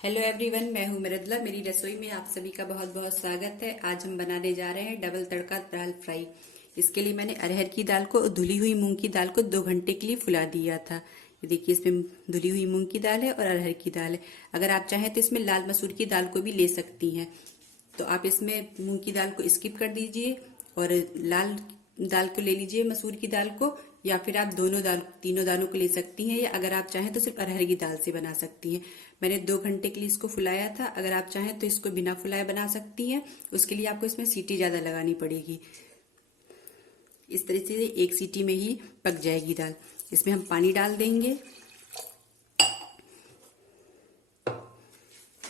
Hello everyone, मैं हूं मृदुला। मेरी रसोई में आप सभी का बहुत बहुत स्वागत है। आज हम बनाने जा रहे हैं डबल तड़का दाल फ्राई। इसके लिए मैंने अरहर की दाल को और धुली हुई मूंग की दाल को 2 घंटे के लिए फुला दिया था। ये देखिए, इसमें धुली हुई मूंग की दाल है और अरहर की दाल है। अगर आप चाहें तो इसमें लाल मसूर की दाल को भी ले सकती हैं। तो आप इसमें मूंग की दाल को स्किप कर दीजिए और लाल दाल को ले लीजिए, मसूर की दाल को, या फिर आप तीनों दालों को ले सकती हैं, या अगर आप चाहें तो सिर्फ अरहर की दाल से बना सकती हैं। मैंने 2 घंटे के लिए इसको फुलाया था। अगर आप चाहें तो इसको बिना फुलाए बना सकती हैं। उसके लिए आपको इसमें सीटी ज्यादा लगानी पड़ेगी। इस तरह से 1 सीटी में ही पक जाएगी दाल। इसमें हम पानी डाल देंगे।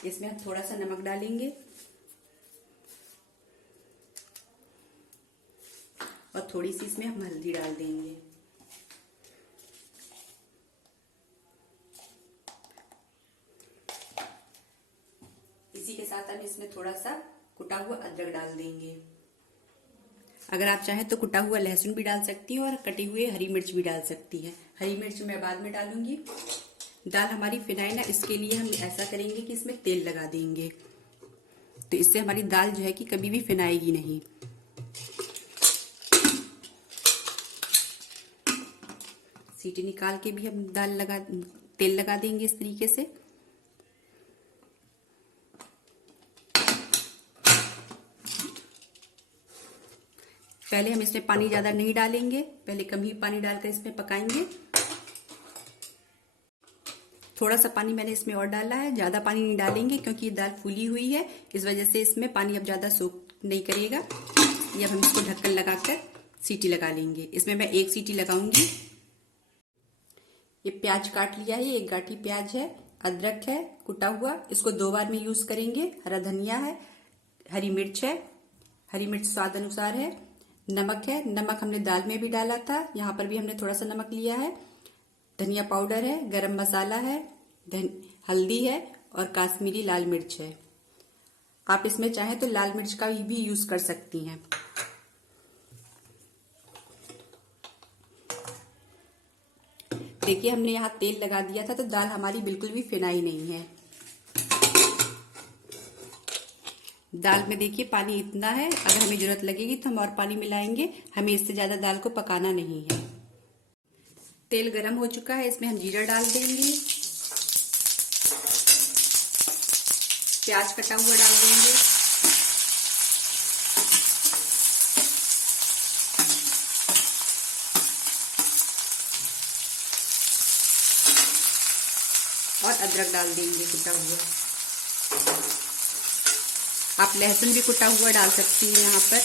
इसमें हम थोड़ा सा नमक डालेंगे और थोड़ी सी इसमें हम हल्दी डाल देंगे। इसी के साथ हम इसमें थोड़ा सा कुटा हुआ अदरक डाल देंगे। अगर आप चाहें तो कुटा हुआ लहसुन भी डाल सकती हैं और कटी हुई हरी मिर्च भी डाल सकती हैं। हरी मिर्च मैं बाद में डालूंगी। दाल हमारी फिनाई ना, इसके लिए हम ऐसा करेंगे कि इसमें तेल लगा देंगे, तो इससे हमारी दाल जो है कि कभी भी फिनाएगी नहीं। सीटी निकाल के भी हम तेल लगा देंगे इस तरीके से। पहले हम इसमें पानी ज्यादा नहीं डालेंगे, पहले कम ही पानी डालकर इसमें पकाएंगे। थोड़ा सा पानी मैंने इसमें और डाला है, ज्यादा पानी नहीं डालेंगे क्योंकि ये दाल फूली हुई है। इस वजह से इसमें पानी अब ज्यादा सोख नहीं करेगा। ये अब हम इसको ढक्कन लगाकर सीटी लगा लेंगे। इसमें मैं 1 सीटी लगाऊंगी। ये प्याज काट लिया है, ये 1 गाठी प्याज है, अदरक है कुटा हुआ, इसको 2 बार में यूज करेंगे। हरा धनिया है, हरी मिर्च है, हरी मिर्च स्वाद अनुसार है, नमक है, नमक हमने दाल में भी डाला था, यहाँ पर भी हमने थोड़ा सा नमक लिया है, धनिया पाउडर है, गरम मसाला है, हल्दी है और काश्मीरी लाल मिर्च है। आप इसमें चाहें तो लाल मिर्च का भी यूज कर सकती हैं। देखिए, हमने यहाँ तेल लगा दिया था तो दाल हमारी बिल्कुल भी फिनाई नहीं है। दाल में देखिए पानी इतना है, अगर हमें जरूरत लगेगी तो हम और पानी मिलाएंगे। हमें इससे ज्यादा दाल को पकाना नहीं है। तेल गरम हो चुका है, इसमें हम जीरा डाल देंगे, प्याज कटा हुआ डाल देंगे, और अदरक डाल देंगे कुटा हुआ। आप लहसुन भी कुटा हुआ डाल सकती हैं यहाँ पर।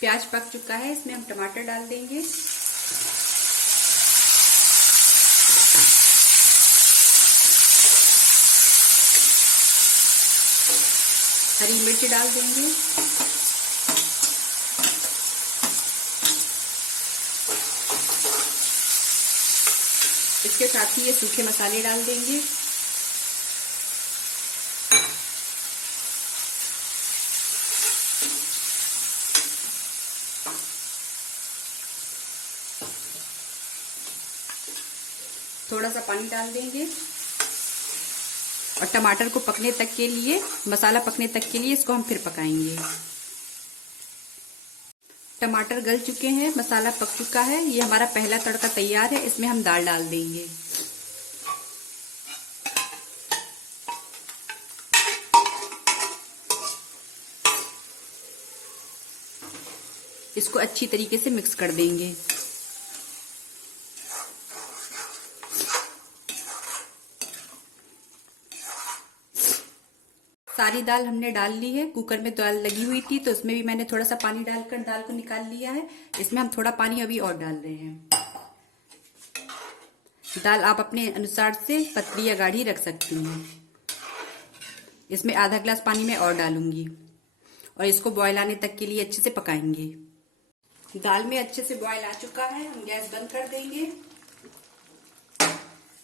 प्याज पक चुका है, इसमें हम टमाटर डाल देंगे, हरी मिर्च डाल देंगे, इसके साथ ही ये सूखे मसाले डाल देंगे। थोड़ा सा पानी डाल देंगे और टमाटर को पकने तक के लिए, मसाला पकने तक के लिए इसको हम फिर पकाएंगे। टमाटर गल चुके हैं, मसाला पक चुका है, ये हमारा पहला तड़का तैयार है। इसमें हम दाल डाल देंगे। इसको अच्छी तरीके से मिक्स कर देंगे। सारी दाल हमने डाल ली है। कुकर में दाल लगी हुई थी तो उसमें भी मैंने थोड़ा सा पानी डालकर दाल को निकाल लिया है। इसमें हम थोड़ा पानी अभी और डाल रहे हैं। दाल आप अपने अनुसार से पतली या गाढ़ी रख सकती हैं। इसमें आधा ग्लास पानी मैं और डालूंगी और इसको बॉयल आने तक के लिए अच्छे से पकाएंगे। दाल में अच्छे से बॉयल आ चुका है, हम गैस बंद कर देंगे।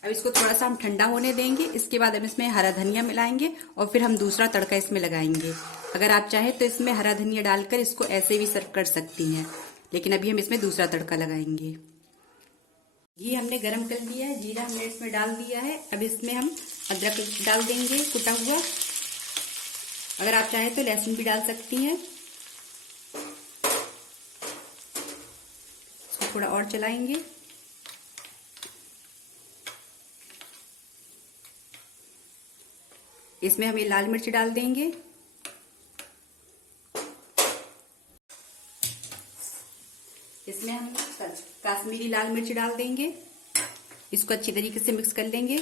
अब इसको थोड़ा सा हम ठंडा होने देंगे। इसके बाद हम इसमें हरा धनिया मिलाएंगे और फिर हम दूसरा तड़का इसमें लगाएंगे। अगर आप चाहें तो इसमें हरा धनिया डालकर इसको ऐसे भी सर्व कर सकती हैं, लेकिन अभी हम इसमें दूसरा तड़का लगाएंगे। घी हमने गरम कर लिया है, जीरा हमने इसमें डाल दिया है। अब इसमें हम अदरक डाल देंगे कुटा हुआ। अगर आप चाहें तो लहसुन भी डाल सकती हैं। इसको थोड़ा और चलाएंगे। इसमें हम ये लाल मिर्च डाल देंगे। इसमें हम कश्मीरी लाल मिर्च डाल देंगे। इसको अच्छी तरीके से मिक्स कर लेंगे।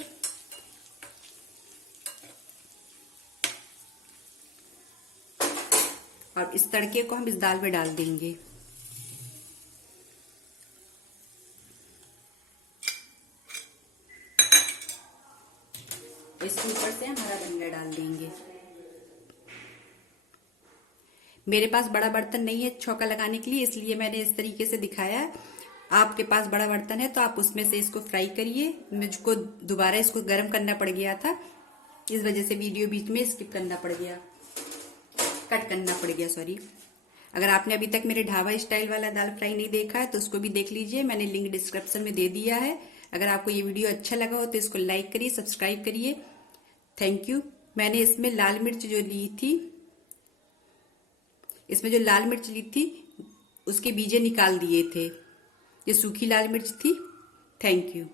और इस तड़के को हम इस दाल में डाल देंगे। इसके ऊपर से हम हरा धनिया डाल देंगे। मेरे पास बड़ा बर्तन नहीं है छौंका लगाने के लिए, इसलिए मैंने इस तरीके से दिखाया है। आपके पास बड़ा बर्तन है तो आप उसमें से इसको फ्राई करिए। मुझको दोबारा इसको गर्म करना पड़ गया था, इस वजह से वीडियो बीच में स्किप करना पड़ गया, कट करना पड़ गया, सॉरी। अगर आपने अभी तक मेरे ढाबा स्टाइल वाला दाल फ्राई नहीं देखा है तो उसको भी देख लीजिए, मैंने लिंक डिस्क्रिप्शन में दे दिया है। अगर आपको ये वीडियो अच्छा लगा हो तो इसको लाइक करिए, सब्सक्राइब करिए। Thank you. मैंने इसमें लाल मिर्च जो ली थी, इसमें जो लाल मिर्च ली थी उसके बीजे निकाल दिए थे। ये सूखी लाल मिर्च थी। Thank you.